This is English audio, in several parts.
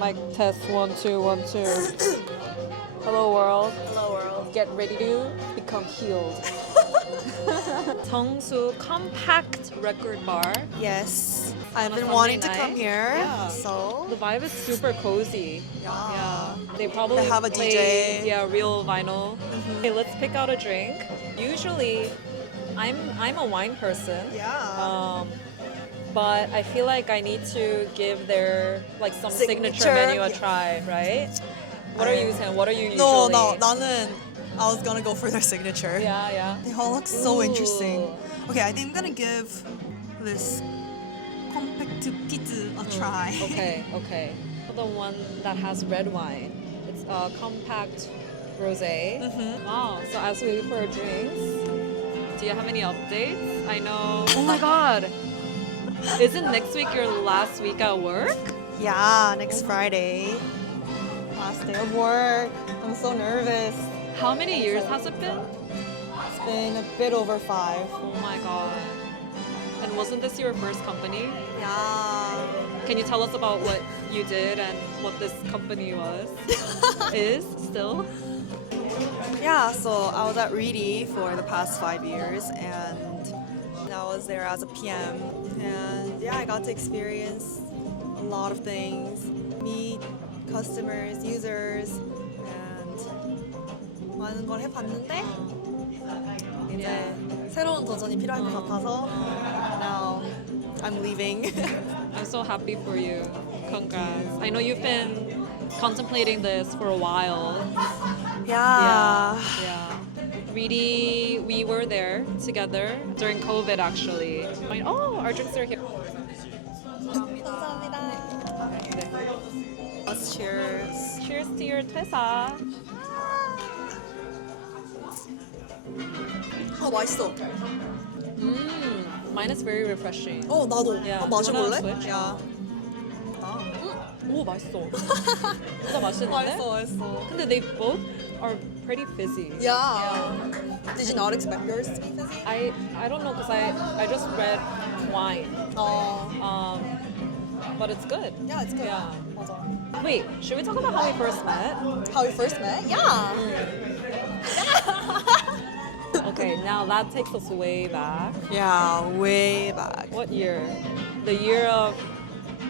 Mic test 1 2 1 2. Hello world. Hello world. Get ready to become healed. Tongsu Compact Record Bar. Yes. I've On a been Sunday wanting to night? come here. Yeah. So The vibe is super cozy. yeah. They probably They have a play, DJ. Yeah, real vinyl. Okay, let's pick out a drink. Usually, I'm a wine person. Yeah. But I feel like I need to give their like some signature Signature? menu a Yeah. try, right? What are you saying? What are you usually? No, 나는 I was gonna go for their signature. Yeah. They all look so Ooh. interesting. Okay, I think I'm gonna give this compact pizza a try. Okay. The one that has red wine. It's a compact rosé. Wow. So as we wait for our drinks, do you have any updates? I know. Oh my God. Isn't next week your last week at work? Yeah, next Friday. Last day of work. I'm so nervous. How many years has it been? It's been a bit over 5. Oh my God. And wasn't this your first company? Yeah. Can you tell us about what you did and what this company is still? Yeah, so I was at Reedy for the past 5 years and I was there as a PM. And yeah, I got to experience a lot of things, meet customers, users, and 많은 걸 해봤는데 이제 새로운 도전이 필요할 것 같아서 now I'm leaving. I'm so happy for you. Congrats. I know you've been contemplating this for a while. Yeah. Reedy, we were there together during COVID actually. Oh, our drinks are here. Let's cheers. Cheers to your 퇴사. 맛있어. Mine is very refreshing. 나도. Yeah. 마셔볼래? Wanna switch? 야. 오, 맛있어. 진짜 맛있는데? 맛있어. 근데 they both are pretty fizzy. Yeah. Did you not expect yours to be fizzy? I don't know because I just read wine. But it's good. Yeah, it's good. Yeah. 맞아. Wait, should we talk about how we first met? How we first met? Yeah. Okay, now that takes us way back. Yeah, way back. What year? The year of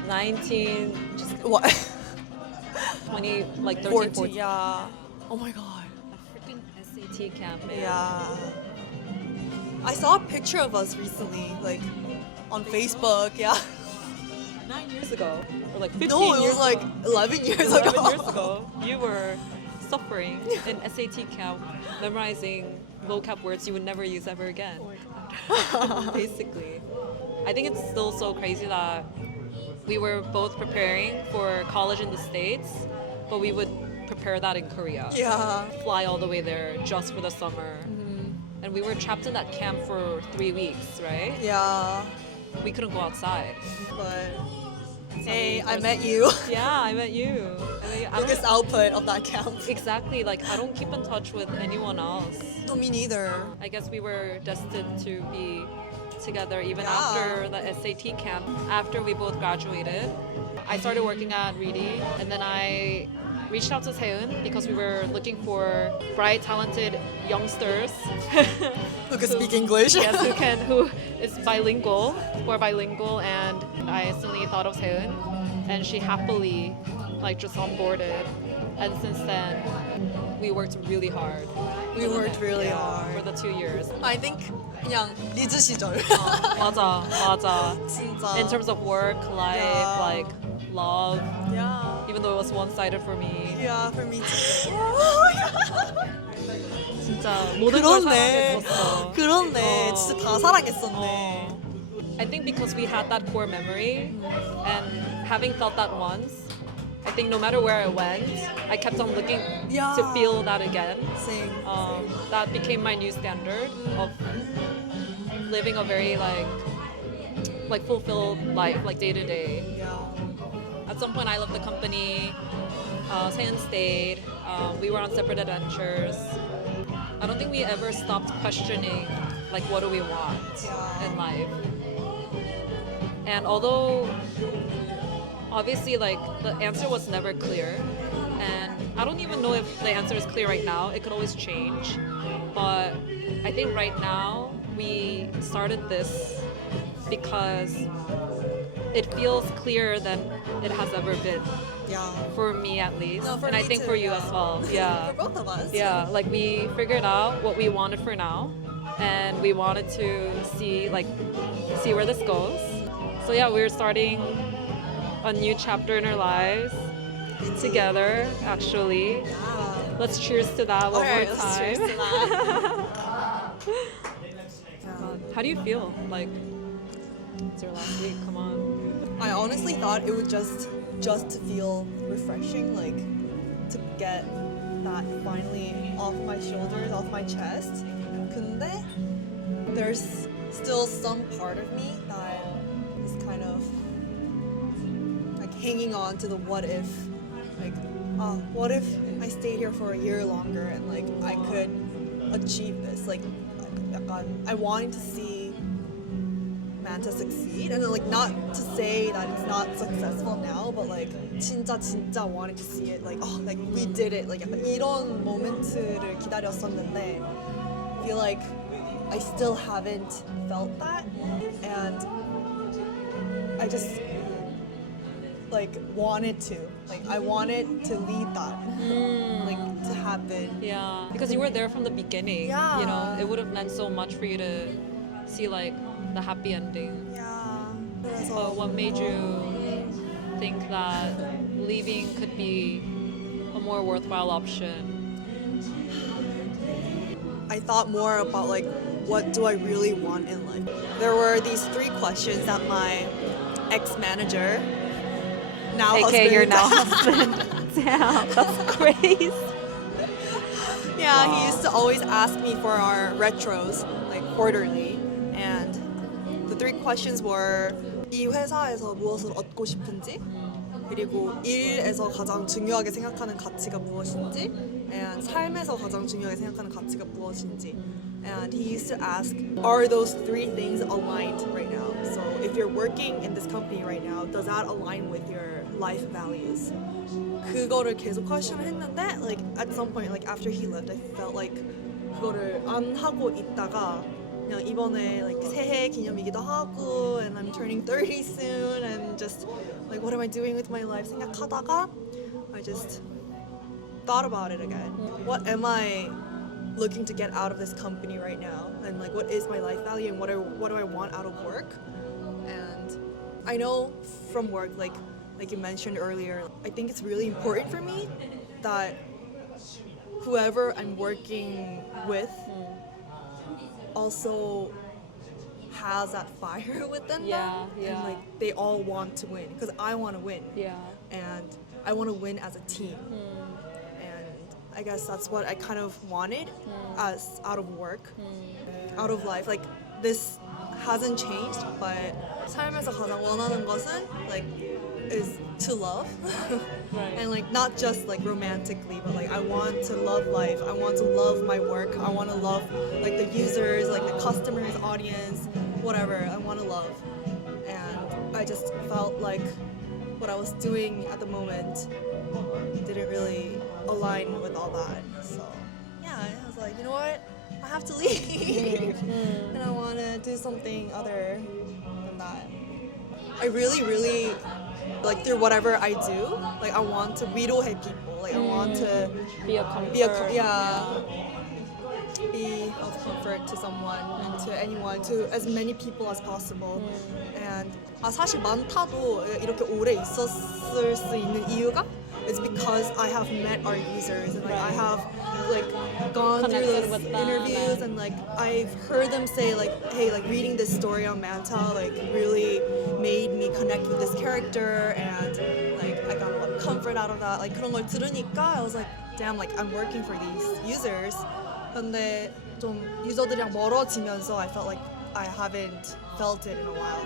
19, What? 20, like 13, 14. 14. Yeah. Oh my god. A freaking SAT camp, man. Yeah. I saw a picture of us recently, like on Facebook. Yeah. 9 years ago. Or like 15 No, it years was like ago. 11 years 11 ago. years ago, you were suffering in SAT camp, memorizing vocab words you would never use ever again. Basically. I think it's still so crazy that we were both preparing for college in the States, but we would prepare that in Korea. Yeah. Fly all the way there just for the summer. And we were trapped in that camp for 3 weeks, right? Yeah. We couldn't go outside. But hey, I met you. Yeah, I met you. I don't- Biggest output of that camp. Exactly, like I don't keep in touch with anyone else. No, me neither. I guess we were destined to be together even Yeah. after the SAT camp. After we both graduated, I started working at Reedy, and then I reached out to Seun because we were looking for bright, talented youngsters Who can speak English? yes, who is bilingual, and I instantly thought of Seun, and she happily just onboarded, and since then we worked really hard. We worked really Yeah, hard. for the 2 years. I think 그냥 리즈 시절. 맞아. 진짜. In terms of work, life, Yeah. like love, Yeah. even though it was one-sided for me. Yeah, for me too. 진짜 모든 걸 그렇네. 사랑했었어. 그렇네. 진짜 다 사랑했었네. I think because we had that core memory and having felt that once, I think no matter where I went, I kept on looking Yeah. to feel that again. Same. That became my new standard of living a very like fulfilled life, like day to day. Yeah. At some point, I left the company. Seon stayed. We were on separate adventures. I don't think we ever stopped questioning, like, what do we want Yeah. in life? And although obviously like the answer was never clear, and I don't even know if the answer is clear right now. It could always change, but I think right now we started this because it feels clearer than it has ever been, Yeah. for me at least, No, for and I me think too, for you yeah. as well. Yeah. For both of us. Yeah, like we figured out what we wanted for now, and we wanted to see where this goes. So yeah, we're starting a new chapter in our lives together, actually. Yeah. Let's cheers to that one Alright, more let's cheers time. to that. How do you feel? Like, it's your last week, come on. I honestly thought it would just feel refreshing, like to get that finally off my shoulders, off my chest. 근데 there's still some part of me that is kind of like hanging on to the what if, like, what if I stayed here for a year longer and like I could achieve this? Like, 약간 I wanted to see Manta succeed, and then like not to say that it's not successful now, but like 진짜 wanted to see it, like like we did it, like 약간 이런 모멘트를 기다렸었는데 I feel like I still haven't felt that, and I just like wanted to, like I wanted to lead that, like to happen. Yeah, because you were there from the beginning. Yeah. You know, it would have meant so much for you to see like the happy ending. Yeah. What made you think that leaving could be a more worthwhile option? I thought more about like what do I really want in life. There were these 3 questions that my ex-manager, now AKA husband, your now husband. Damn, that's crazy. yeah, Wow. he used to always ask me for our retros, like quarterly, and the 3 questions were 이 회사에서 무엇을 얻고 싶은지, 그리고 일에서 가장 중요하게 생각하는 가치가 무엇인지, and 삶에서 가장 중요하게 생각하는 가치가 무엇인지. And he used to ask, are those 3 things aligned right now? So if you're working in this company right now, does that align with your life values? 그거를 계속 question을 했는데, like at some point, like after he left, I felt like 그거를 안 하고 있다가 그냥 이번에 like 새해 기념이기도 하고, and I'm turning 30 soon, and just like what am I doing with my life 생각하다가 I just thought about it again. What am I looking to get out of this company right now, and like what is my life value, and what do I want out of work? And I know from work, like you mentioned earlier, I think it's really important for me that whoever I'm working with also has that fire within them, Yeah. and like they all want to win, because I want to win, Yeah. and I want to win as a team. And I guess that's what I kind of wanted as out of work, out of life. Like this hasn't changed, but 삶에서 가장 원하는 것은 like is to love. Right. And like not just like romantically, but like I want to love life. I want to love my work. I want to love like the users, like the customers, audience, whatever. I want to love. And I just felt like what I was doing at the moment didn't really align with all that. So yeah, I was like, you know what? I have to leave. And I want to do something other than that. I really like through whatever I do, like I want to 위로해 people. Like I want to Be a comfort. be of comfort to someone and to anyone, to as many people as possible. And 사실 많다도 이렇게 오래 있었을 수 있는 이유가 is because I have met our users, and like I have like gone through Connected those with them interviews, and like I've heard them say like, hey, like reading this story on Manta like really made me connect with this character, and like I got a lot of comfort out of that. Like 그런 걸 들으니까 I was like, damn, like I'm working for these users. 근데 좀 유저들이랑 멀어지면서 I felt like I haven't felt it in a while.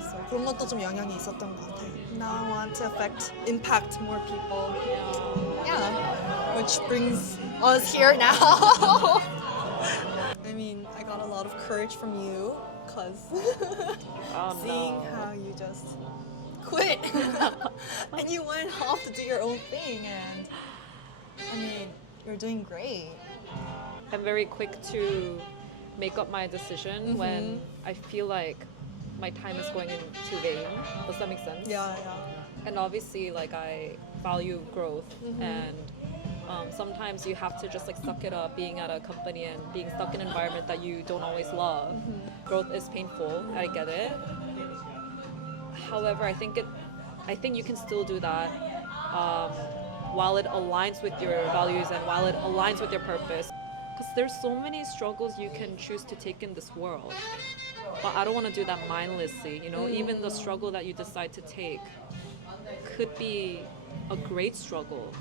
So 그런 것도 좀 영향이 있었던 것 같아요. Now I want to impact more people. Yeah, which brings us here now. I mean, I got a lot of courage from you, cause Oh, seeing no. how you just quit. then you went off to do your own thing, and I mean, you're doing great. I'm very quick to make up my decision when I feel like my time is going into vain. Does that make sense? Yeah. And obviously, like, I value growth, and sometimes you have to just like suck it up being at a company and being stuck in an environment that you don't always love. Growth is painful. I get it. However, I think you can still do that while it aligns with your values and while it aligns with your purpose. Because there's so many struggles you can choose to take in this world. But I don't want to do that mindlessly, you know? Even the struggle that you decide to take could be a great struggle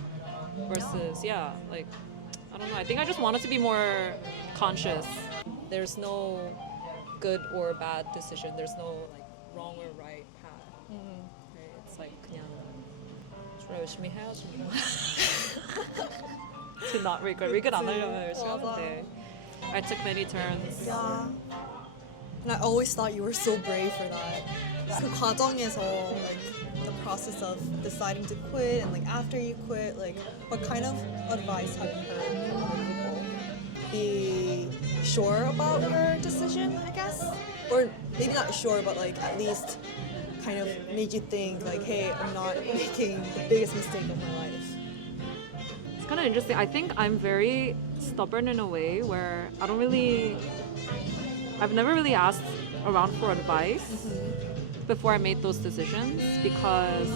versus, like, I don't know. I think I just wanted to be more conscious. There's no good or bad decision. There's no, like, wrong or right path. Right? It's like, 그냥 좀 열심히 해야지. To not regret. regret 안 하려면 열심히 하면 돼. I took many turns. Yeah. And I always thought you were so brave for that. 그 과정에서, like, the process of deciding to quit and like after you quit, like what kind of advice have you heard from other people? Be sure about your decision, I guess? Or maybe not sure, but like at least kind of make you think like, hey, I'm not making the biggest mistake of my life. It's kind of interesting. I think I'm very stubborn in a way where I've never really asked around for advice before I made those decisions because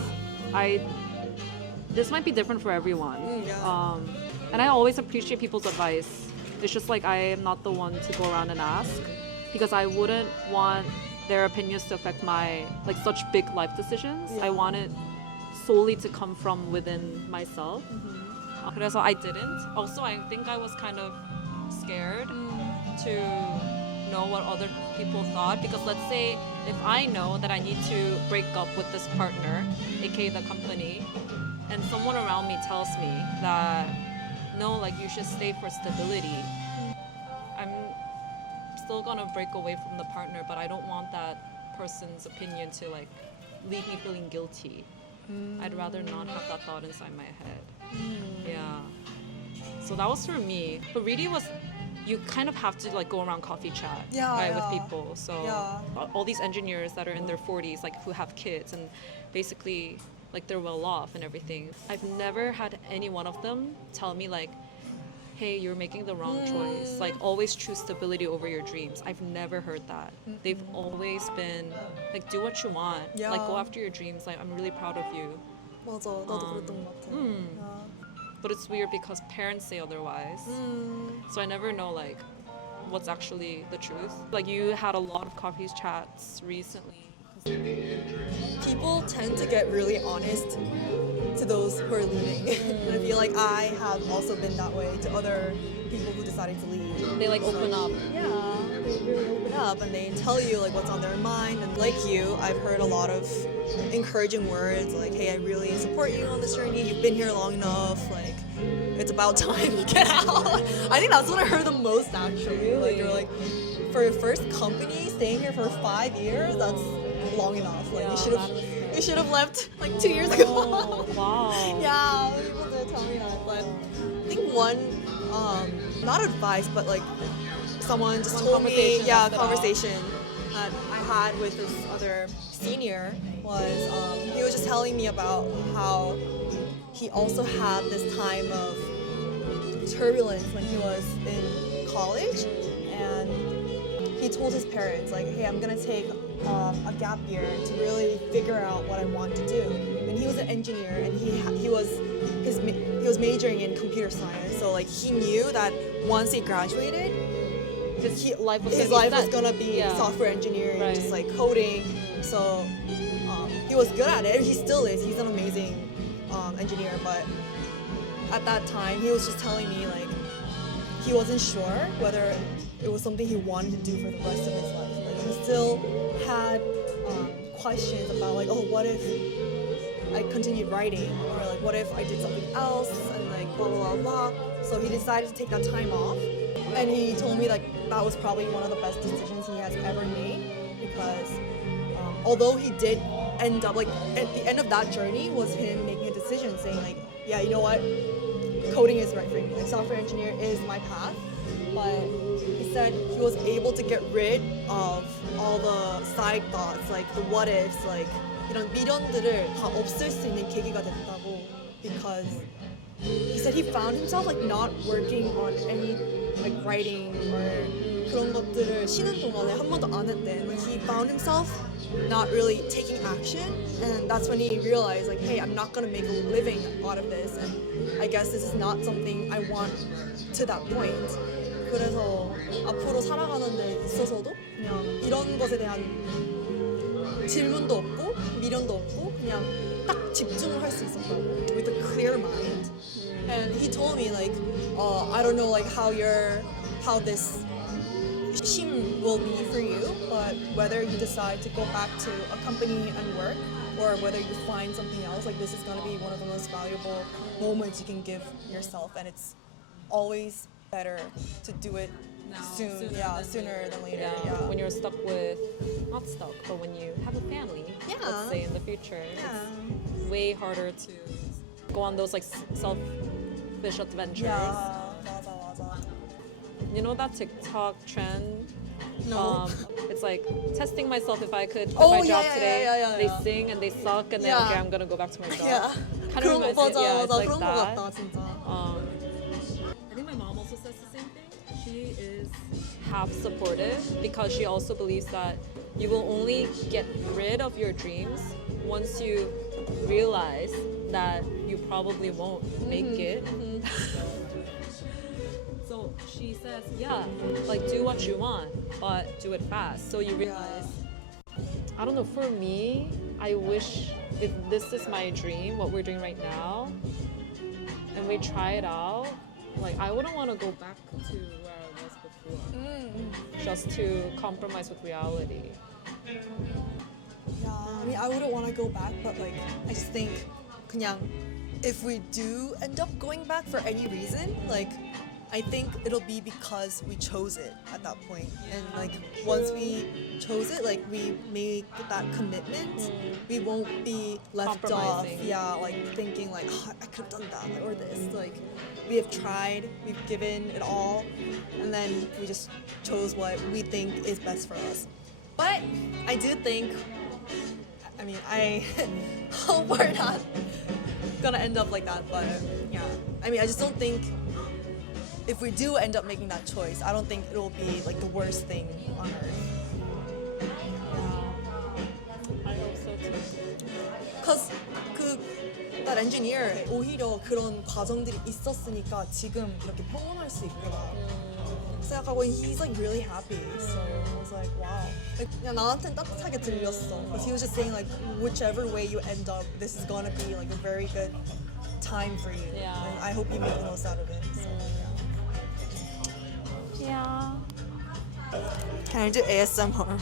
this might be different for everyone. And I always appreciate people's advice. It's just like I am not the one to go around and ask because I wouldn't want their opinions to affect my like such big life decisions. I want it solely to come from within myself. 그래서 I didn't. Also, I think I was kind of scared to know what other people thought because let's say if I know that I need to break up with this partner, aka the company, and someone around me tells me that no, like you should stay for stability, I'm still gonna break away from the partner, but I don't want that person's opinion to like leave me feeling guilty. I'd rather not have that thought inside my head. Yeah. So that was for me. But really was you kind of have to like go around coffee chat with people. So all these engineers that are in their 40s, like who have kids and basically like they're well off and everything. I've never had any one of them tell me like, hey, you're making the wrong choice. Like always choose stability over your dreams. I've never heard that. They've always been like, do what you want. Like go after your dreams. Like I'm really proud of you. 맞아, 나도 그랬던 것 같아. But it's weird because parents say otherwise. So I never know like what's actually the truth. Like you had a lot of coffee chats recently. People tend to get really honest to those who are leaving. And I feel like I have also been that way to other people who decided to leave. They like open up. Yeah, they really open up and they tell you like what's on their mind. And like you, I've heard a lot of encouraging words like, hey, I really support you on this journey. You've been here long enough. Like, it's about time you get out. I think that's what I heard the most actually. Like, you're like, for your first company, staying here for 5 years, that's long enough. Like, you should have left like 2 years ago. Oh, wow. Yeah, people did tell me that. But I think one, not advice, but like someone just told me, conversation that I had with this other senior was he was just telling me about how he also had this time of turbulence when he was in college, and he told his parents like, hey, I'm gonna take a gap year to really figure out what I want to do. And he was an engineer, and he was majoring in computer science. So like he knew that once he graduated, his life was gonna be software engineering, just like coding. So he was good at it, and he still is. He's an amazing engineer. But at that time, he was just telling me like he wasn't sure whether it was something he wanted to do for the rest of his life. Like he still had questions about like, oh, what if I continued writing, or like what if I did something else, and like blah blah blah blah. So he decided to take that time off, and he told me like that was probably one of the best decisions he has ever made because although he did end up like at the end of that journey was him making a decision saying like, yeah, you know what, coding is right for me, like software engineer is my path. But he said he was able to get rid of all the side thoughts, like the what ifs, like 이런 미련들을 다 없앨 수 있는 계기가 됐다고. Because he said he found himself like not working on any like writing or 그런 것들을 쉬는 동안에 한 번도 안 했대. Like he found himself not really taking action, and that's when he realized like, hey, I'm not gonna make a living out of this, and I guess this is not something I want to that point. 그래서 앞으로 살아가는 데 있어서도 그냥 이런 것에 대한 질문도 없고 미련도 없고 그냥 딱 집중을 할 수 있었다고 with a clear mind. And he told me like, I don't know like how this 쉼 will be for you, but whether you decide to go back to a company and work or whether you find something else, like this is going to be one of the most valuable moments you can give yourself, and it's always better to do it sooner than later. Yeah. When you're stuck with, not stuck, but when you have a family, let's say in the future, it's way harder to go on those like selfish adventures. Yeah, 맞아. You know that TikTok trend? No. It's like testing myself if I could quit Oh, my job today. yeah. They sing and they suck, and then okay, I'm gonna go back to my job. Yeah. Kind of reminds me, 맞아, it's like 그런 거 that. 같다 진짜. I think my mom also says the same thing. She is half supportive because she also believes that you will only get rid of your dreams once you realize that you probably won't make it. So she says, yeah, like do what you want, but do it fast. So you realize, I don't know, for me, I wish if this is my dream, what we're doing right now, and we try it out, like I wouldn't want to go back to where I was before, just to compromise with reality. Yeah, I mean, I wouldn't want to go back, but like, I just think, 그냥, if we do end up going back for any reason, like, I think it'll be because we chose it at that point. And like, once we chose it, like, we make that commitment, we won't be left off, like, thinking like, oh, I could have done that, or this, like, we have tried, we've given it all, and then we just chose what we think is best for us. But I do think, I mean, I hope we're not gonna end up like that, but yeah. I mean, I just don't think if we do end up making that choice, I don't think it'll be like the worst thing on earth. I hope so too. Cause that engineer 오히려 그런 과정들이 있었으니까 지금 이렇게 평온할 수 있구나 생각하고 he's like really happy. So I was like, wow. Like, 그냥 나한테는 따뜻하게 들렸어. Cause he was just saying like, whichever way you end up, this is gonna be like a very good time for you. Yeah. And I hope you make the most out of it. So, Yeah. Can I do ASMR?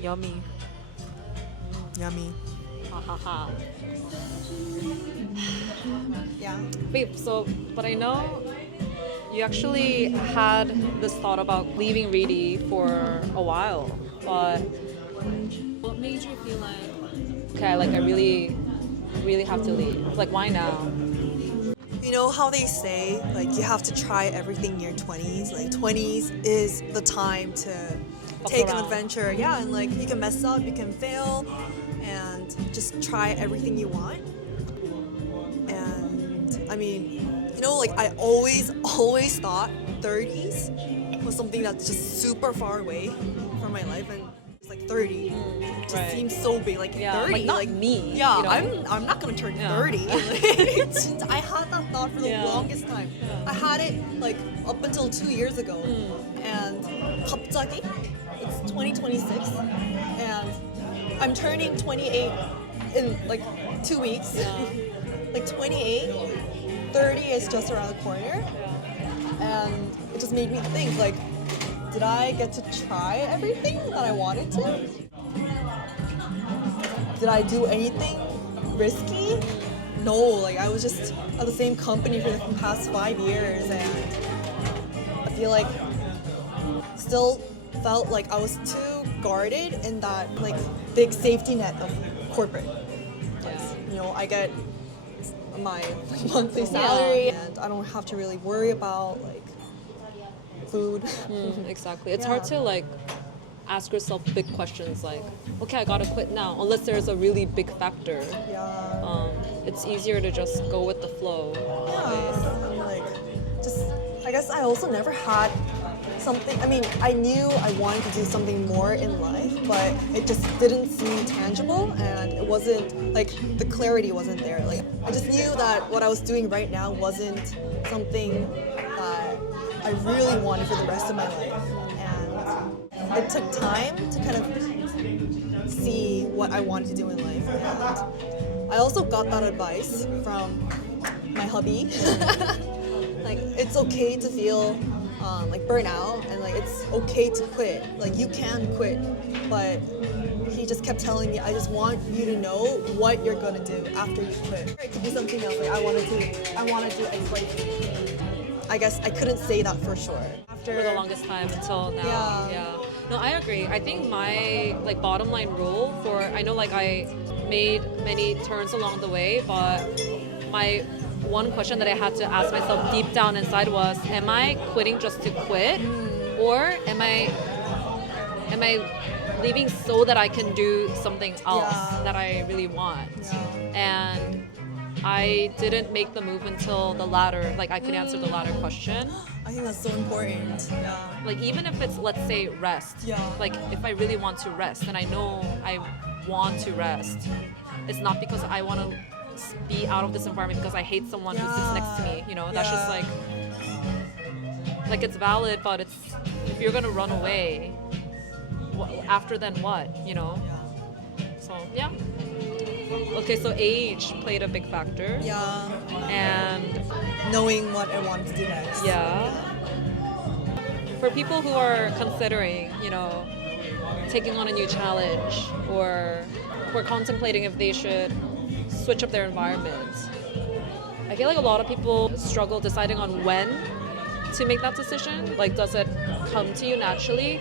Yummy. Yummy. Ha ha ha. Yeah. Wait, so, but I know you actually had this thought about leaving Reedy for a while, but what made you feel like, okay, like I really have to leave? Like, why now? You know how they say, like, you have to try everything in your 20s? Like, 20s is the time to take an adventure. Yeah, and like, you can mess up, you can fail, and just try everything you want. And, I mean, you know, like, I always thought 30s was something that's just super far away from my life, and it's like 30 just seems so big, like 30, like not me. Yeah, you know? I'm not gonna turn 30. 진짜, I had that thought for the longest time. I had it like up until 2 years ago, and 갑자기 it's 2026, and I'm turning 28 in like 2 weeks. Like 28, 30 is just around the corner, and it just made me think like, did I get to try everything that I wanted to? Did I do anything risky? No, like I was just at the same company for the past 5 years, and I feel like still felt like I was too guarded in that like big safety net of corporate. You know, I get my monthly salary and I don't have to really worry about like food. Exactly. It's Yeah. hard to like ask yourself big questions like, okay, I gotta quit now, unless there's a really big factor. Yeah. It's easier to just go with the flow. Yeah. And like, just I guess I also never had something. I mean, I knew I wanted to do something more in life, but it just didn't seem tangible, and it wasn't like the clarity wasn't there. Like, I just knew that what I was doing right now wasn't something that I really wanted for the rest of my life, and it took time to kind of see what I wanted to do in life. And I also got that advice from my hubby. Like, it's okay to feel like burnout, and like it's okay to quit. Like, you can quit, but he just kept telling me, I just want you to know what you're gonna do after you quit. It could be something else. Like, I want to do X, Y, Z. I guess I couldn't say that for sure. After For the longest time until now. Yeah. No, I agree. I think my like bottom line rule for, I know like I made many turns along the way, but my one question that I had to ask myself deep down inside was, am I quitting just to quit, or am I leaving so that I can do something else that I really want? And I didn't make the move until the latter, like I could answer the latter question. I think that's so important. Yeah. Like, even if it's, let's say, rest. Yeah. Like, if I really want to rest, and I know I want to rest, it's not because I want to be out of this environment because I hate someone who sits next to me. You know, that's just like it's valid, but it's, if you're gonna run away, after then what? You know. So yeah. Okay, so age played a big factor. Yeah. And Knowing what I wanted to do next. yeah. For people who are considering, you know, taking on a new challenge, or who are contemplating if they should switch up their environment, I feel like a lot of people struggle deciding on when to make that decision. Like, does it come to you naturally?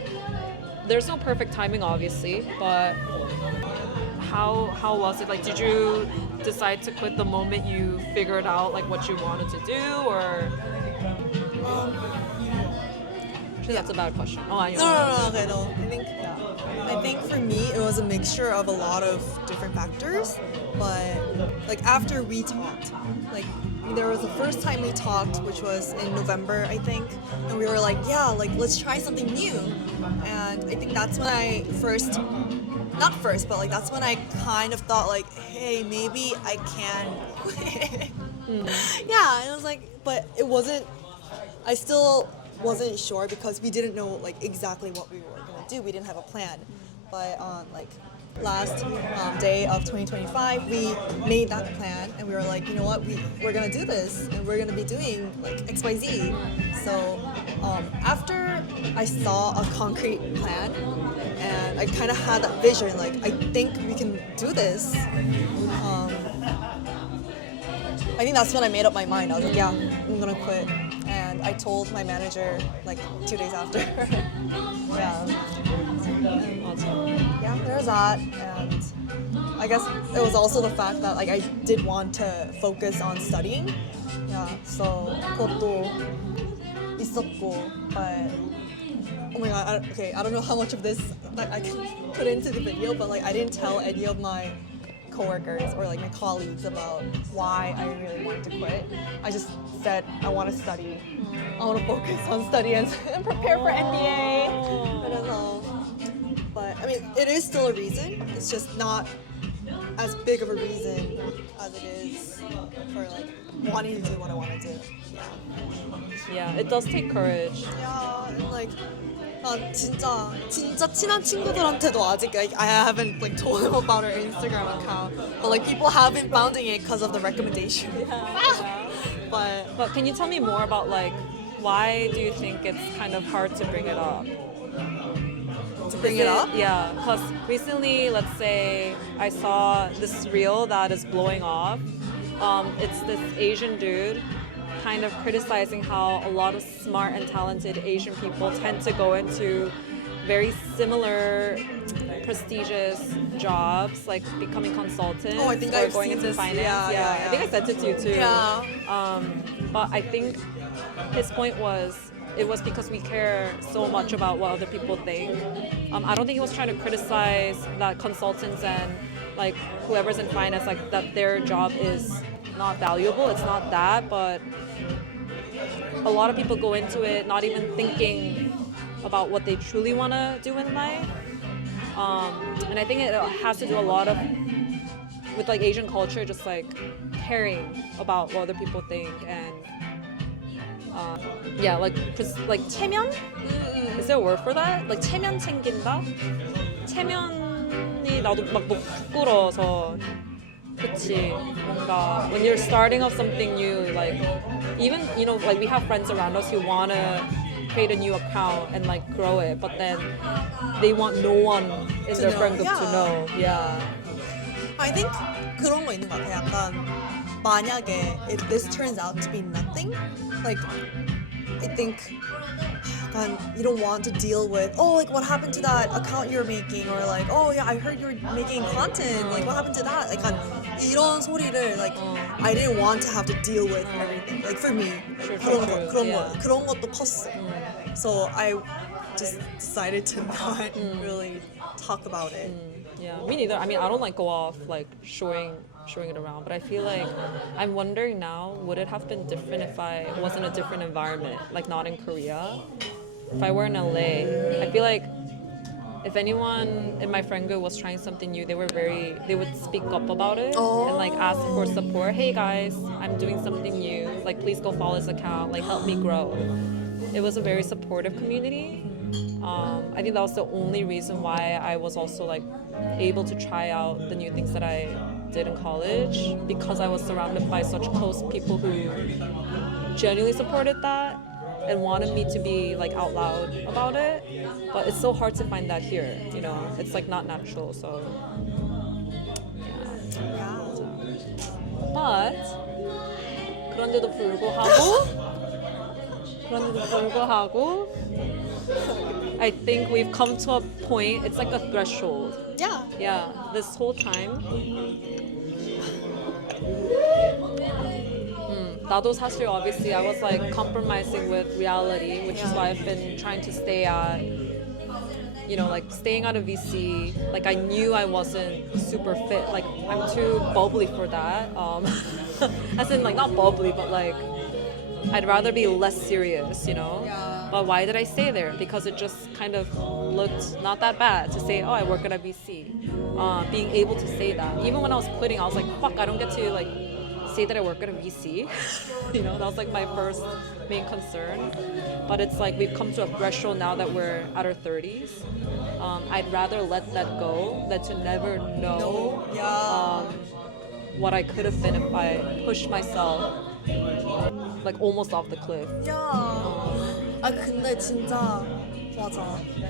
There's no perfect timing, obviously, but how was it? Like, did you decide to quit the moment you figured out like what you wanted to do, or? Actually, that's a bad question. Oh, I know. No. Okay, no. I think for me it was a mixture of a lot of different factors, but like after we talked, like there was the first time we talked, which was in November, I think, and we were like, yeah, like let's try something new, and I think that's when I not first, but like that's when I kind of thought like, hey, maybe I can quit. Yeah, and I was like, but it wasn't. I still wasn't sure because we didn't know like exactly what we were gonna do. We didn't have a plan. But on like last day of 2025, we made that plan, and we were like, you know what, we're gonna do this, and we're gonna be doing like XYZ. So after I saw a concrete plan, and I kind of had that vision, like I think we can do this. I think that's when I made up my mind. I was like, yeah, I'm gonna quit. And I told my manager like 2 days after. Yeah. Awesome. Yeah, there's that. And I guess it was also the fact that like I did want to focus on studying. Yeah, so 그것도 있었고. But oh my god, I don't know how much of this like I can put into the video, but like I didn't tell any of my coworkers or like my colleagues about why I really wanted to quit. I just said I want to study. I want to focus on study and prepare for MBA. I don't know. But I mean, it is still a reason. It's just not as big of a reason as it is for like wanting to do what I want to do. Yeah, it does take courage. Yeah, and like 진짜 친한 친구들한테도 아직 like, I haven't like told them about our Instagram account, but like people have been founding it because of the recommendation. But can you tell me more about like, why do you think it's kind of hard to bring it up? To bring it up? Yeah, because recently, let's say, I saw this reel that is blowing off. It's this Asian dude kind of criticizing how a lot of smart and talented Asian people tend to go into very similar prestigious jobs, like becoming consultants Oh, I think or I've going seen into this. finance. Yeah. I think I sent it to you too. Yeah. But I think his point was it was because we care so much about what other people think. I don't think he was trying to criticize that consultants and like whoever's in finance, like that their job is not valuable. It's not that, but a lot of people go into it not even thinking about what they truly want to do in life. And I think it has to do a lot of with like Asian culture, just like caring about what other people think and yeah, like 체면? Is there a word for that? Like 체면 챙긴다? 체면이 나도 막 너무 부끄러워서 그치 뭔가 when you're starting off something new, like even you know like we have friends around us who wanna create a new account and like grow it, but then they want no one in their friend group to know. Yeah. I think 그런 거 있는 것 같아. 약간 만약에 if this turns out to be nothing, like I think 약간 you don't want to deal with like what happened to that account you're making or like yeah I heard you're making content like what happened to that like 이런 소리를 like I didn't want to have to deal with everything like for me True, 그런 것도 컸어. So I just decided to not really talk about it. Yeah, me neither. I mean, I don't like go off like showing it around, but I feel like I'm wondering now, would it have been different if I was in a different environment, like not in Korea? If I were in LA, I feel like if anyone in my friend group was trying something new, they would speak up about it and like ask for support. Hey guys, I'm doing something new. Like please go follow this account. Like help me grow. It was a very supportive community. I think that was the only reason why I was also like able to try out the new things that I did in college, because I was surrounded by such close people who genuinely supported that and wanted me to be like out loud about it. But it's so hard to find that here, you know. It's like not natural, so yeah. But 그런데도 불구하고 I think we've come to a point, it's like a threshold. Yeah, this whole time 나도 사실 obviously I was like compromising with reality, which is why I've been trying to stay at you know, like staying out of VC. Like I knew I wasn't super fit, like I'm too bubbly for that, as in like not bubbly but like I'd rather be less serious, you know? But why did I stay there? Because it just kind of looked not that bad to say, I work at a VC. Being able to say that. Even when I was quitting, I was like, fuck, I don't get to like say that I work at a VC. You know, that was like my first main concern. But it's like we've come to a threshold now that we're at our 30s. I'd rather let that go than to never know what I could have been if I pushed myself like almost off the cliff. 근데 진짜 맞아.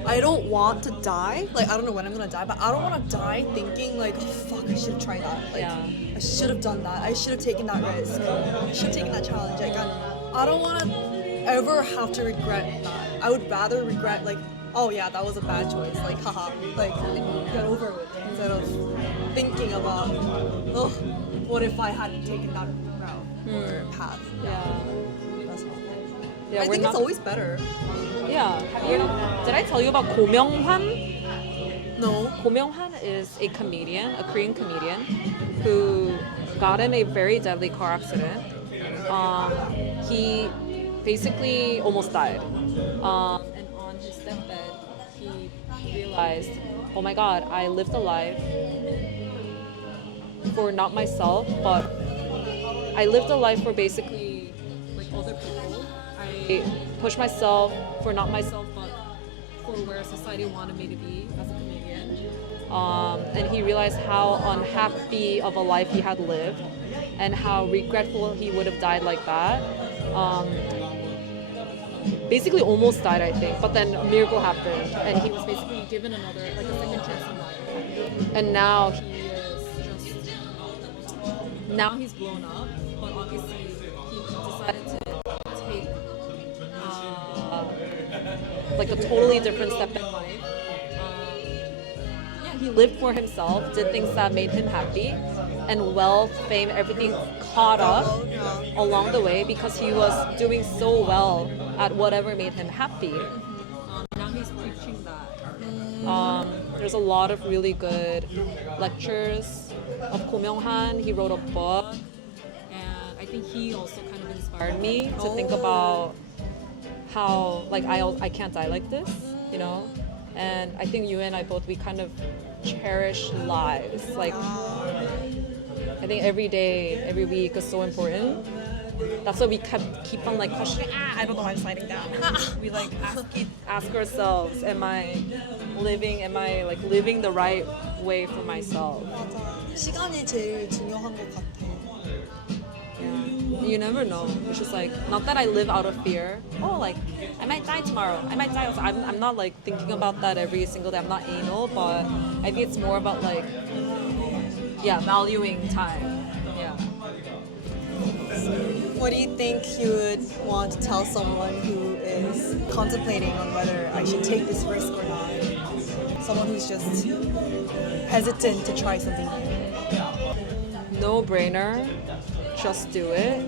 I don't want to die. Like I don't know when I'm gonna die, but I don't want to die thinking like, oh, fuck, I should have tried that. Like I should have done that. I should have taken that risk. I should have taken that challenge. Like I don't want to ever have to regret that. I would rather regret like, oh yeah, that was a bad choice. Like haha, like get over it instead of thinking about, oh, what if I hadn't taken that route or path? That's all. I think it's always better. Yeah. Did I tell you about Go Myung-hwan? No. Go Myung-hwan is a comedian, a Korean comedian, who got in a very deadly car accident. He basically almost died. And on his deathbed, he realized, oh my God, I lived a life for not myself, but I lived a life for basically like other people. I pushed myself for not myself, but for where society wanted me to be as a comedian. And he realized how unhappy of a life he had lived and how regretful he would have died like that. Basically almost died, I think, but then a miracle happened and he was basically given another, like a second chance in life. And now he is just, now he's blown up, but obviously he decided to like a totally different step in life. Yeah, he lived for himself, did things that made him happy, and wealth, fame, everything caught up along the way because he was doing so well at whatever made him happy. Now he's preaching that. There's a lot of really good lectures of Ko Myung-han. He wrote a book, and I think he also kind of inspired me to think about how like I can't die like this, you know. And I think you and I both, we kind of cherish lives. Like I think every day, every week is so important. That's why we keep on like questioning. I don't know why I'm sliding down. We like ask ourselves, am I like living the right way for myself? 맞아. 시간이 제일 중요한 것 같아. You never know. It's just like, not that I live out of fear. Oh, like I might die tomorrow. I might die. I'm not like thinking about that every single day. I'm not anal, but I think it's more about like, yeah, valuing time. Yeah. What do you think you would want to tell someone who is contemplating on whether I should take this risk or not? Someone who's just hesitant to try something new. No brainer. Just do it.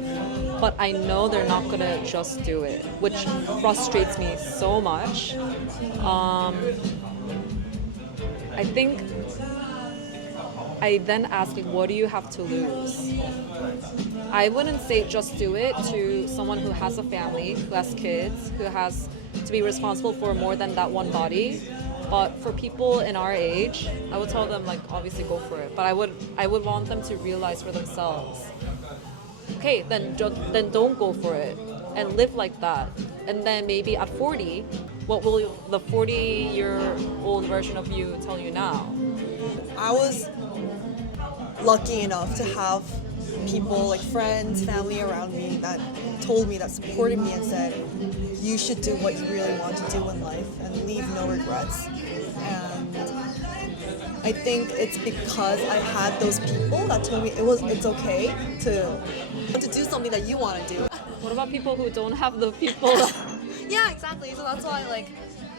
But I know they're not gonna just do it, which frustrates me so much. I think I then ask, like, what do you have to lose? I wouldn't say just do it to someone who has a family, who has kids, who has to be responsible for more than that one body. But for people in our age, I would tell them, like, obviously go for it. But I would want them to realize for themselves. Okay, then don't go for it and live like that. And then maybe at 40, what will the 40-year-old version of you tell you now? I was lucky enough to have people like friends, family around me that told me, that supported me and said, you should do what you really want to do in life and leave no regrets. And I think it's because I had those people that told me it's okay to do something that you want to do. What about people who don't have the people? Yeah, exactly. So that's why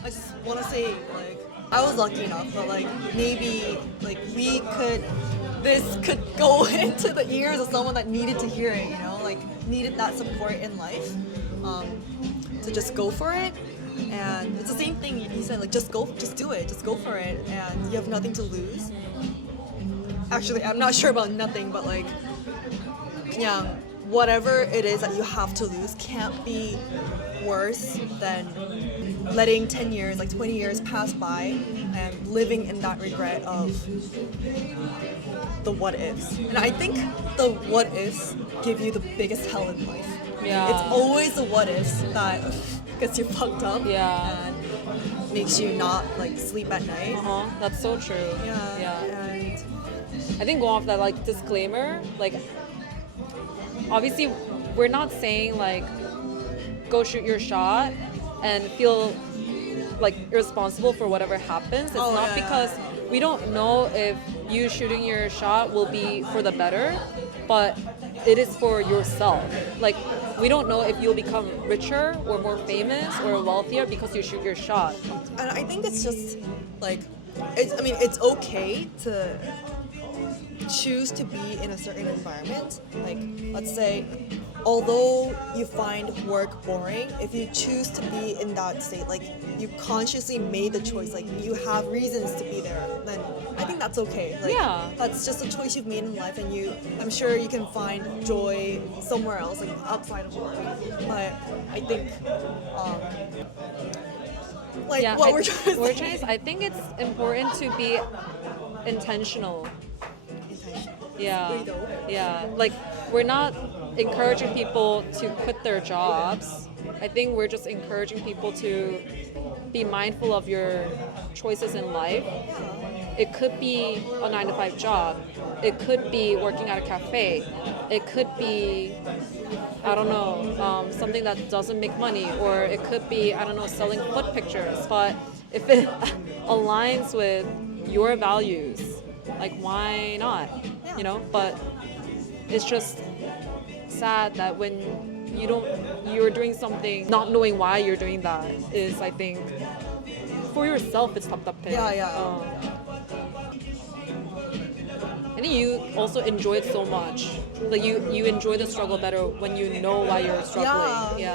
I just want to say I was lucky enough, but maybe this could go into the ears of someone that needed to hear it, needed that support in life, to just go for it. And it's the same thing you said, just do it, just go for it, and you have nothing to lose. Actually, I'm not sure about nothing, but 그냥 whatever it is that you have to lose can't be worse than letting 10 years, 20 years pass by and living in that regret of the what ifs. And I think the what ifs give you the biggest hell in life. Yeah. It's always the what ifs that gets you fucked up, Yeah. and makes you not sleep at night. That's so true. Yeah. And I think going off that disclaimer, obviously we're not saying go shoot your shot and feel irresponsible for whatever happens. It's not because we don't know if you shooting your shot will be for the better, but it is for yourself. We don't know if you'll become richer or more famous or wealthier because you shoot your shot. And I think it's just it's okay to choose to be in a certain environment. Let's say, although you find work boring, if you choose to be in that state, you consciously made the choice, you have reasons to be there, then I think that's okay. That's just a choice you've made in life, and I'm sure you can find joy somewhere else, outside of work. But I think, we're trying to say, I think it's important to be intentional. Yeah. We're not encouraging people to quit their jobs. I think we're just encouraging people to be mindful of your choices in life. It could be a 9-to-5 job. It could be working at a cafe. It could be, I don't know, something that doesn't make money. Or it could be, I don't know, selling foot pictures. But if it aligns with your values, why not? But it's just sad that when you're doing something, not knowing why you're doing that is, I think, for yourself, it's 답답해. Yeah. I think you also enjoy it so much. Like you enjoy the struggle better when you know why you're struggling.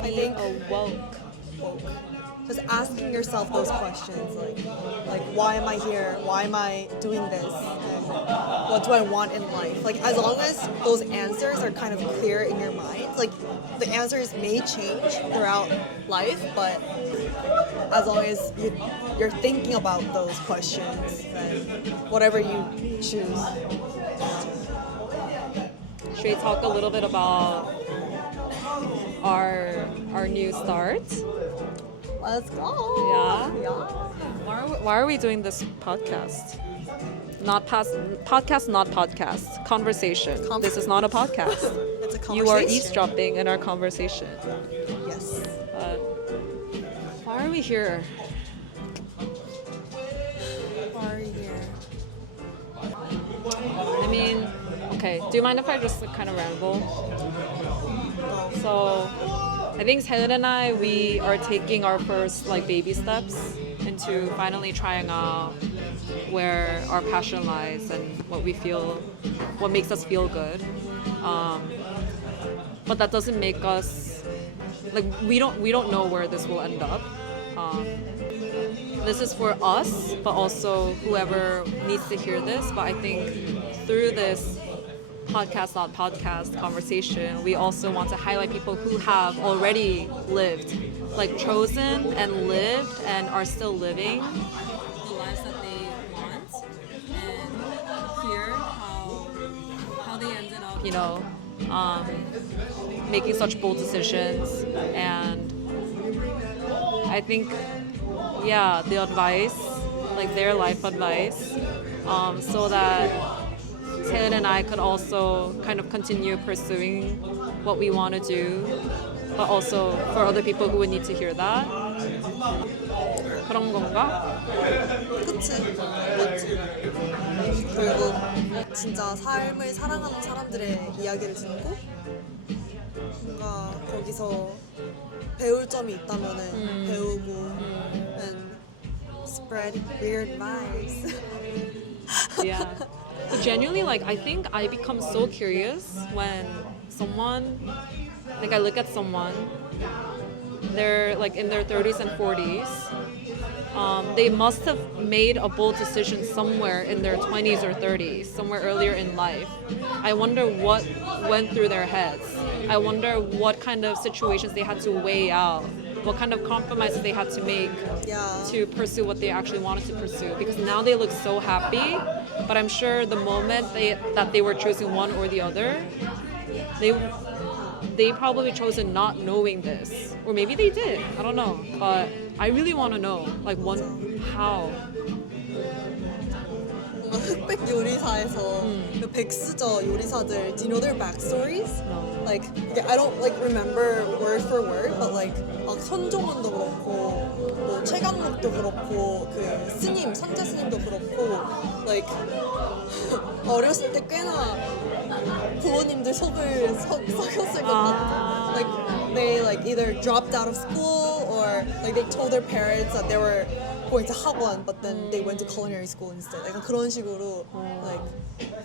I think Woke. just asking yourself those questions, like why am I here? Why am I doing this? And what do I want in life? Like as long as those answers are kind of clear in your mind, like the answers may change throughout life, but as long as you're thinking about those questions, then whatever you choose. Should we talk a little bit about our new start? Let's go. Yeah. Why are we doing this podcast? Podcast, not podcast. Conversation. This is not a podcast. It's a conversation. You are eavesdropping in our conversation. Yes. Why are we here? Why are you here? I mean, okay. Do you mind if I just kind of ramble? So, I think Taylor and I, we are taking our first baby steps into finally trying out where our passion lies and what makes us feel good. But that doesn't make us we don't know where this will end up. This is for us, but also whoever needs to hear this. But I think through this podcast, not podcast conversation, we also want to highlight people who have already lived, chosen and lived and are still living the lives that they want, and hear how they ended up, making such bold decisions. And I think, the advice, their life advice, so that Taylor and I could also kind of continue pursuing what we want to do, but also for other people who would need to hear that. 그런 건가? 그치. 맞지. 결국 진짜 삶을 사랑하는 사람들의 이야기를 듣고 뭔가 거기서 배울 점이 있다면은 배우고 and spread weird vibes. Yeah. But genuinely, I think I become so curious when someone, I look at someone, they're in their 30s and 40s. They must have made a bold decision somewhere in their 20s or 30s, somewhere earlier in life. I wonder what went through their heads. I wonder what kind of situations they had to weigh out, what kind of compromises they had to make to pursue what they actually wanted to pursue. Because now they look so happy, but I'm sure the moment that they were choosing one or the other, they probably chosen not knowing this. Or maybe they did, I don't know. But I really want to know, how. 흑백 요리사에서 그 백수저 요리사들, do you know their backstories? No. I don't remember word for word, but 막 손종원도 그렇고, 뭐 최강록도 그렇고, 그 스님, 선제 스님도 그렇고, 어렸을 때 꽤나 부모님들 속을 썩였을 것 같아. They either dropped out of school or they told their parents that they were going to 학원, but then they went to culinary school instead. 약간 그런 식으로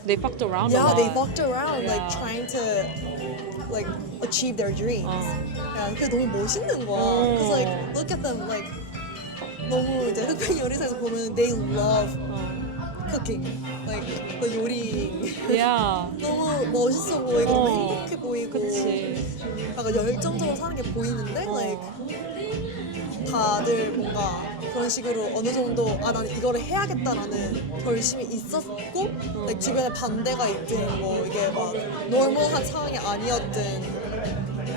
They fucked around a lot. they fucked around trying to achieve their dreams. 그게 너무 멋있는 거야. Because look at them 너무 이제 흑백 요리사에서 보면 they love cooking, the 요리. Yeah. 너무 멋있어 보이고 너무 어, 행복해 보이고 그치. 약간 열정적으로 사는 게 보이는데 다들 뭔가 그런 식으로 어느 정도 나는 이거를 해야겠다라는 결심이 있었고 주변에 반대가 있든 뭐 이게 막 노멀한 상황이 아니었든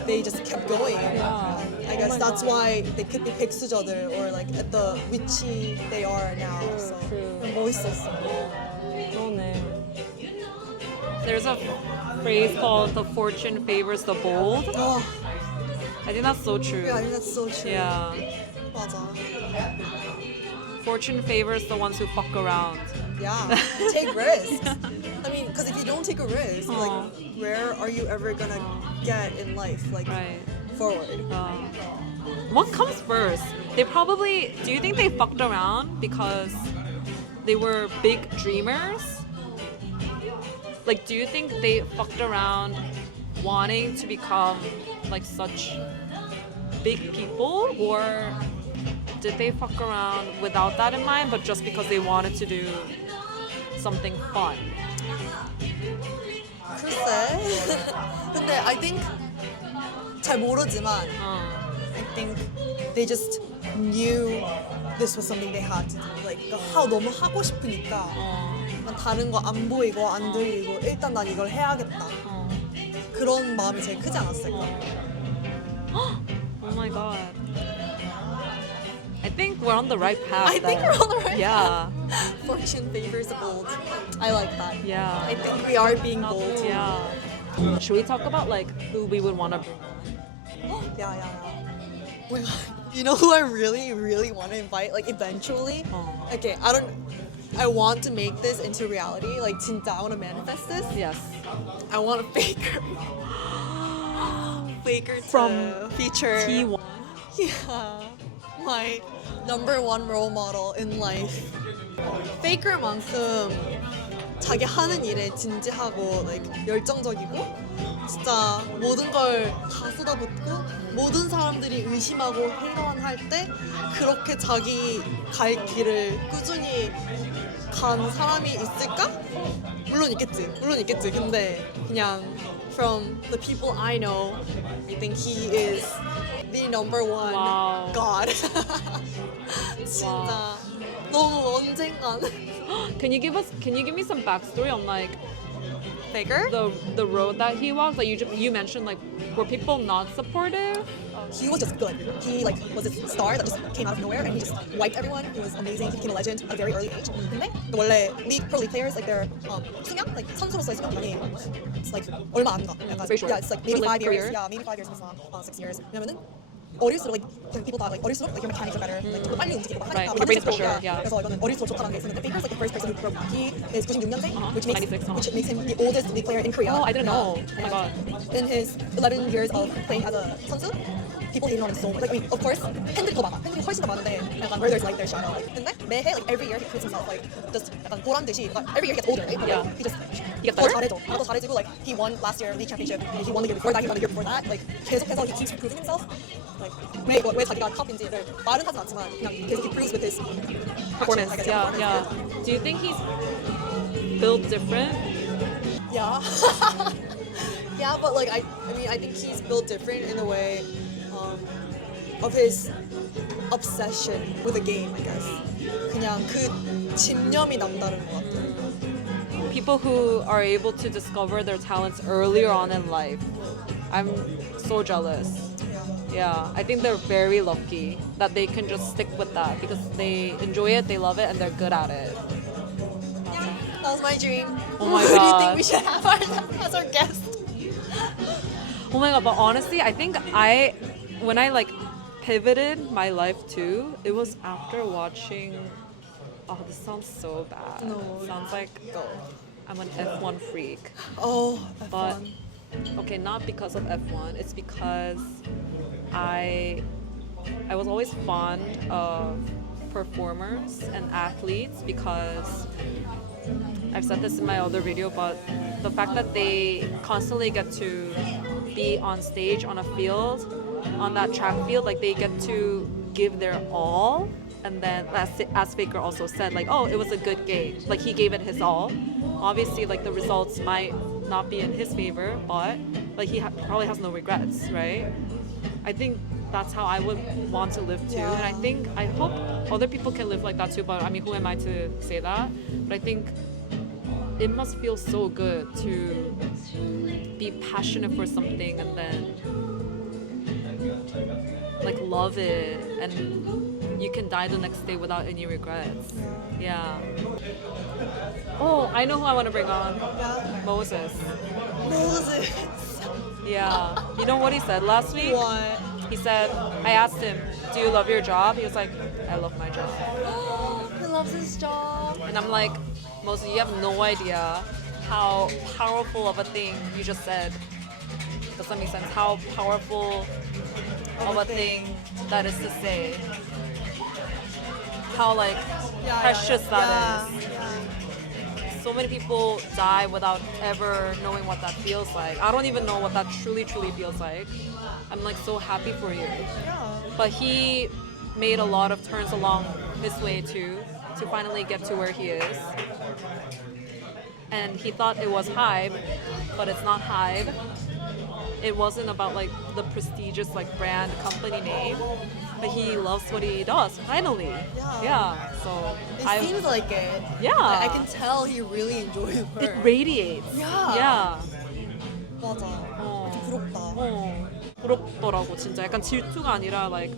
they just kept going. I guess that's why they could be 백수저들 or at the 위치 they are now. So 멋있었어. 그러네. There's a phrase called "the fortune favors the bold." Oh, I think that's so true. yeah, I think that's so true. Yeah. 맞아. Fortune favors the ones who fuck around. Yeah, take risks. I mean, because if you don't take a risk, Aw. where are you ever gonna get in life, like Right. forward. What comes first? They probably. Do you think they fucked around because they were big dreamers? Like, do you think they fucked around wanting to become like such big people, or did they fuck around without that in mind, but just because they wanted to do something fun? 글쎄. 근데 I think 잘 모르지만 어. I think they just knew this was something they had to do. Like 너무 하고 싶으니까 난 다른 거 안 보이고 안 들리고 일단 난 이걸 해야겠다. 그런 마음이 제일 크지 않았을까? Oh my god. I think we're on the right path. I think then. we're on the right Yeah. path. Fortune favors the bold. I like that. Yeah. I think we are being bold. Yeah. Should we talk about like who we would want to bring on? Yeah. Oh my God. You know who I really, really want to invite? Like eventually. Okay, I want to make this into reality. Like 진짜 I want to manifest this. Yes. I want a faker. Faker to From feature. T1. Yeah. My number one role model in life. Faker만큼 자기 하는 일에 진지하고 like 열정적이고 진짜 모든 걸 다 쏟아붓고 모든 사람들이 의심하고 회의할 때 그렇게 자기 갈 길을 꾸준히 간 사람이 있을까? 물론 있겠지. 근데 그냥 from the people I know, I think he is the number one Wow. god. 진짜 너무 언젠간. Can you give me some backstory on like Faker? the road that he walked? Like you mentioned, like were people not supportive? He was just good. He like was this star that just came out of nowhere and he just wiped everyone. He was amazing. He became a legend at a very early age. 근데 원래 pro league players like their 수명 like 선수로서의 수명 기간이 it's like 얼마 안 가. 약간 Very short. yeah, it's like maybe Short-lived 5 years. career. Yeah, maybe 5 years maximum, 6 years. 왜냐면은 어릴수록 like people thought like 어릴수록 like your mechanics are better. Like 좀 더 빨리 움직이고 막 Right, 하니까 your brain is physical, pressure, yeah. 그래서 이거는 어릴수록 좋다는 게 있었는데 Faker's like the first person who broke. He is 96년생, which 96, makes him the oldest league player in Korea. Oh, I didn't know. Yeah. Oh my god. In his 11 years of playing as a 선수, people hated on him so much. Like, I mean, of course, 팬들이 더 많아. 팬들이 훨씬 더 많은데, 약간 where there's like their shadow. Like, 근데 매해 like every year he proves himself like just 약간 보란 듯이. Like, every year he gets older, right? But, Yeah. like, he just He gets 더 better? 잘해져. 더 잘해지고 like he won last year league championship. He won the year before that. He won the year before that. Like 계속해서 he keeps proving himself. Like 왜 자기가 탑인지를 말은 하진 않지만 그냥 계속 he proves with his Performance. actions, I guess. Yeah, yeah. Performance. Do you think he's built different? Yeah. Yeah, but like I mean I think he's built different in a way of his obsession with the game, I guess. 그냥 그 집념이 남다른 것 같아. People who are able to discover their talents earlier on in life. I'm so jealous. Yeah, I think they're very lucky that they can just stick with that because they enjoy it, they love it, and they're good at it. Yeah, that was my dream. Oh my Who do you God. think we should have as our guest? Oh my god, but honestly, I think when I like pivoted my life too, it was after watching, oh, this sounds so bad. No. Sounds like Go. I'm an F1 freak. Oh, But F1. okay, not because of F1. It's because I was always fond of performers and athletes because I've said this in my other video, but the fact that they constantly get to be on stage on a field, on that track field, like they get to give their all. And then as Faker also said, like, oh, it was a good game. Like he gave it his all. Obviously, like the results might not be in his favor, but like he probably has no regrets, right? I think that's how I would want to live too. Yeah. And I hope other people can live like that too. But I mean, who am I to say that? But I think it must feel so good to be passionate for something and then like love it, and you can die the next day without any regrets. Yeah. Oh, I know who I want to bring on. Yeah. Moses. Moses. Yeah. You know what he said last week? What? He said, I asked him, do you love your job? He was like, I love my job. He loves his job. And I'm like, Moses, you have no idea how powerful of a thing you just said. Does that make sense? How powerful of a thing that is to say. How like precious that is. So many people die without ever knowing what that feels like. I don't even know what that truly feels like. I'm like so happy for you. But he made a lot of turns along his way too to finally get to where he is. And he thought it was Hybe, but it's not Hybe. It wasn't about like the prestigious like brand company name, but he loves what he does finally. So It seems like it. I can tell he really enjoys work. It radiates. 맞아. 어. 부럽다. 부럽더라고 진짜. 약간 질투가 아니라 like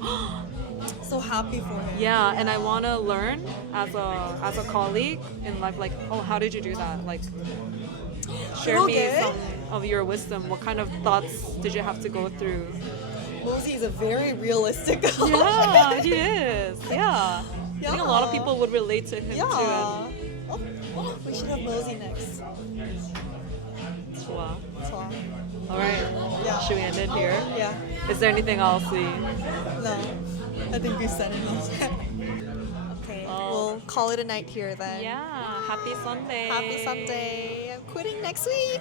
So happy for him. and I want to learn as a colleague in life, like, oh, how did you do that? Like, share me some of your wisdom. What kind of thoughts did you have to go through? Mosey is a very realistic guy. Yeah, he is. I think a lot of people would relate to him too. We should have Mosey next. Wow. 좋아. All right. Should we end it here? Yeah. Is there anything else we? No. I think we said enough. Okay. We'll call it a night here then. Yeah. Happy Sunday. Happy Sunday. I'm quitting next week.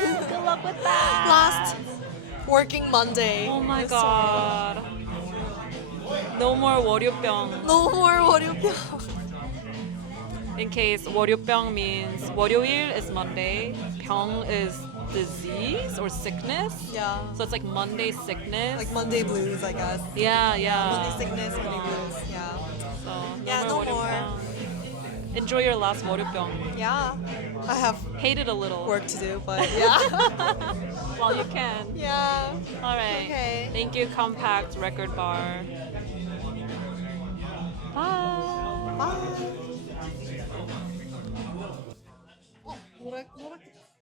Good luck with that. Last working Monday. Oh my god. No more 월요병. No more 월요병. In case 월요병 means 월요일 is Monday, 병 is disease or sickness. So it's like Monday sickness. Like Monday blues, I guess. Monday sickness, Monday blues. So no more. Enjoy your last 월요병. I have Hate it a little. work to do, but While you can. All right. Okay. Thank you, Compact Record Bar. Bye.